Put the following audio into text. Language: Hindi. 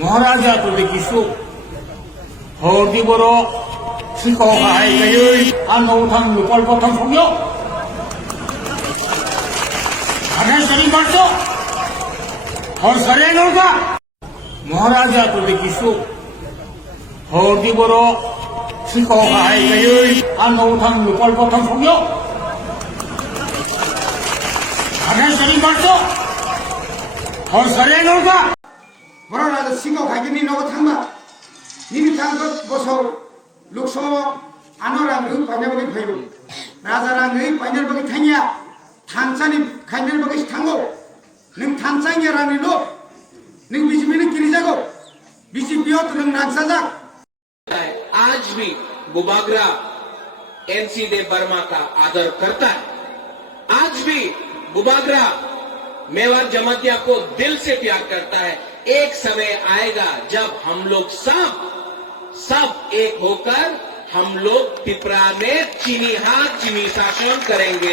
महाराजा प्रदेकिसु 허디보러 실거하이가의 안노탕 육벌보탕 성역 가난서리 벌써 허설에 놀까 महाराजा प्रदेकिसु 허디보러 실거하이가의 안노탕 육벌보탕 성역 가난서리 벌써 허설에 놀까 뭐라도 신고 가기니 너가 탕마 니미 탕것 보소 룩소 아노랑 의 반열복이 보이고 나자랑 의 반열복이 탕이야 탄산이 반열복이 탕고 능 탄산이라는 로 능 비지미는 기리자고 비지 비어도 능 난사작 आज भी बुबागरा एनसी देव वर्मा का आदर करता है। आज भी बुबागरा मेवाड़ जमातिया को दिल से प्यार करता है। एक समय आएगा जब हम लोग सब एक होकर हम लोग पिपरा में चीनी हाथ चीनी शासन करेंगे।